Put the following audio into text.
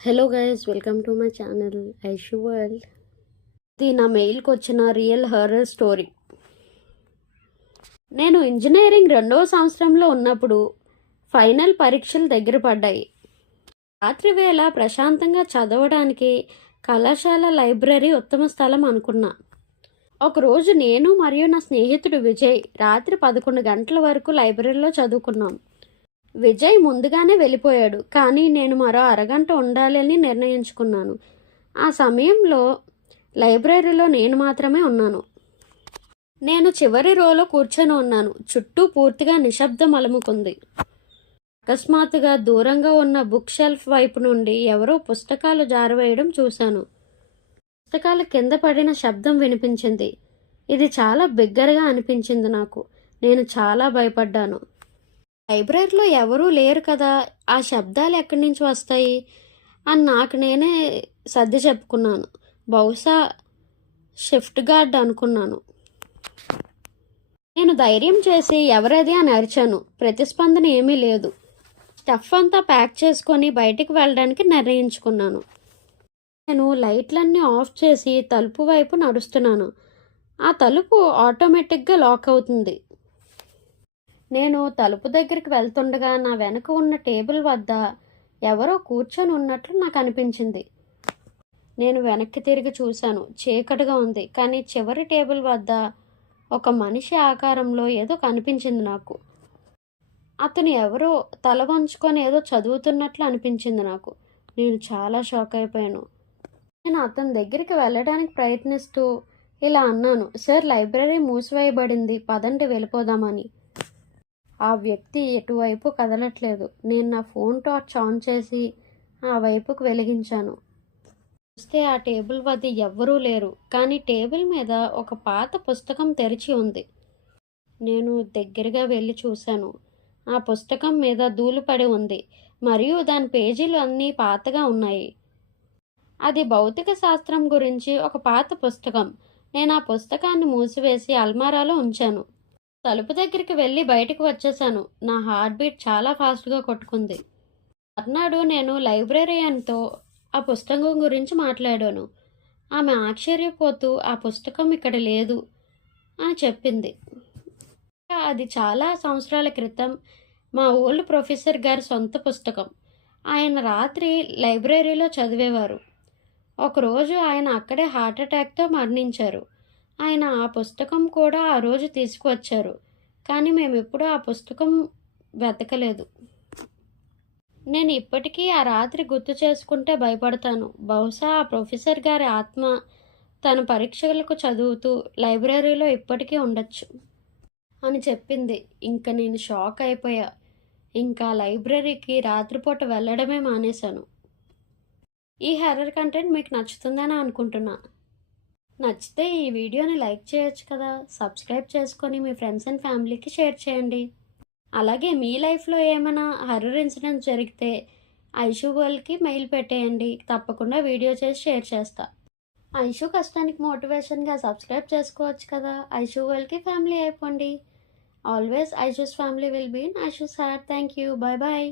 Hello guys, welcome to my channel Aishu world. ఇది నా మెయిల్కి వచ్చిన రియల్ హారర్ స్టోరీ. నేను ఇంజనీరింగ్ 2వ సంవత్సరంలో ఉన్నప్పుడు ఫైనల్ పరీక్షలు దగ్గర పడ్డాయి. రాత్రి వేళ ప్రశాంతంగా చదవడానికి కళాశాల లైబ్రరీ ఉత్తమ స్థలం అనుకున్నా. ఒకరోజు నేను మరియు నా స్నేహితుడు విజయ్ రాత్రి 11 గంటల వరకు లైబ్రరీలో చదువుకున్నాం. విజయ్ ముందుగానే వెళ్ళిపోయాడు, కానీ నేను మరో అరగంట ఉండాలి అని నిర్ణయించుకున్నాను. ఆ సమయంలో లైబ్రరీలో నేను మాత్రమే ఉన్నాను. నేను చివరి రోలో కూర్చొని ఉన్నాను. చుట్టూ పూర్తిగా నిశ్శబ్దం అలుముకుంది. అకస్మాత్తుగా దూరంగా ఉన్న బుక్ షెల్ఫ్ వైపు నుండి ఎవరో పుస్తకాలు జారవేయడం చూశాను. పుస్తకాలు కింద పడిన శబ్దం వినిపించింది. ఇది చాలా బిగ్గరగా అనిపించింది నాకు. నేను చాలా భయపడ్డాను. లైబ్రరీలో ఎవరూ లేరు కదా, ఆ శబ్దాలు ఎక్కడి నుంచి వస్తాయి అని నాకు నేనే సర్ది చెప్పుకున్నాను. బహుశా షిఫ్ట్ గార్డ్ అనుకున్నాను. నేను ధైర్యం చేసి ఎవరది అని అరిచాను. ప్రతిస్పందన ఏమీ లేదు. స్టఫ్ అంతా ప్యాక్ చేసుకొని బయటికి వెళ్ళడానికి నిర్ణయించుకున్నాను. నేను లైట్లన్నీ ఆఫ్ చేసి తలుపు వైపు నడుస్తున్నాను. ఆ తలుపు ఆటోమేటిక్గా లాక్ అవుతుంది. నేను తలుపు దగ్గరికి వెళ్తుండగా నా వెనక ఉన్న టేబుల్ వద్ద ఎవరో కూర్చొని ఉన్నట్లు నాకు అనిపించింది. నేను వెనక్కి తిరిగి చూశాను. చీకటిగా ఉంది, కానీ చివరి టేబుల్ వద్ద ఒక మనిషి ఆకారంలో ఏదో కనిపించింది నాకు. అతను ఎవరో తల వంచుకొని ఏదో చదువుతున్నట్లు అనిపించింది నాకు. నేను చాలా షాక్ అయిపోయాను. నేను అతని దగ్గరికి వెళ్ళడానికి ప్రయత్నిస్తూ ఇలా అన్నాను, సార్, లైబ్రరీ మూసివేయబడింది, పదండి వెళ్ళిపోదామని. ఆ వ్యక్తి ఎటువైపు కదలట్లేదు. నేను నా ఫోన్ టార్చ్ ఆన్ చేసి ఆ వైపుకు వెలిగించాను. చూస్తే ఆ టేబుల్ వద్ద ఎవ్వరూ లేరు, కానీ టేబుల్ మీద ఒక పాత పుస్తకం తెరిచి ఉంది. నేను దగ్గరగా వెళ్ళి చూశాను. ఆ పుస్తకం మీద ధూళి పడి ఉంది మరియు దాని పేజీలు అన్నీ పాతగా ఉన్నాయి. అది భౌతిక శాస్త్రం గురించి ఒక పాత పుస్తకం. నేను ఆ పుస్తకాన్ని మూసివేసి అల్మారాలో ఉంచాను. తలుపు దగ్గరికి వెళ్ళి బయటకు వచ్చేసాను. నా హార్ట్ బీట్ చాలా ఫాస్ట్గా కొట్టుకుంది. మర్నాడు నేను లైబ్రరీయన్తో ఆ పుస్తకం గురించి మాట్లాడాను. ఆమె ఆశ్చర్యపోతూ ఆ పుస్తకం ఇక్కడ లేదు అని చెప్పింది. అది చాలా సంవత్సరాల క్రితం మా ఓల్డ్ ప్రొఫెసర్ గారి సొంత పుస్తకం. ఆయన రాత్రి లైబ్రరీలో చదివేవారు. ఒకరోజు ఆయన అక్కడే హార్ట్అటాక్తో మరణించారు. ఆయన ఆ పుస్తకం కూడా ఆ రోజు తీసుకువచ్చారు, కానీ మేము ఎప్పుడూ ఆ పుస్తకం వెతకలేదు. నేను ఇప్పటికీ ఆ రాత్రి గుర్తు చేసుకుంటే భయపడతాను. బహుశా ఆ ప్రొఫెసర్ గారి ఆత్మ తన పరీక్షలకు చదువుతూ లైబ్రరీలో ఇప్పటికీ ఉండొచ్చు అని చెప్పింది. ఇంకా నేను షాక్ అయిపోయా. ఇంకా లైబ్రరీకి రాత్రిపూట వెళ్ళడమే మానేశాను. ఈ హర్రర్ కంటెంట్ మీకు నచ్చుతుందని అనుకుంటున్నా. నచ్చితే ఈ వీడియోని లైక్ చేయొచ్చు కదా, సబ్స్క్రైబ్ చేసుకొని మీ ఫ్రెండ్స్ అండ్ ఫ్యామిలీకి షేర్ చేయండి. అలాగే మీ లైఫ్లో ఏమైనా హర్రర్ ఇన్సిడెంట్ జరిగితే ఐషు వరల్డ్కి మెయిల్ పెట్టేయండి. తప్పకుండా వీడియో చేసి షేర్ చేస్తా. ఐషు కష్టానికి మోటివేషన్గా సబ్స్క్రైబ్ చేసుకోవచ్చు కదా. ఐషు వరల్డ్కి ఫ్యామిలీ అయిపోండి. Always Aishu's family will be in Aishu's heart. Thank you. Bye bye.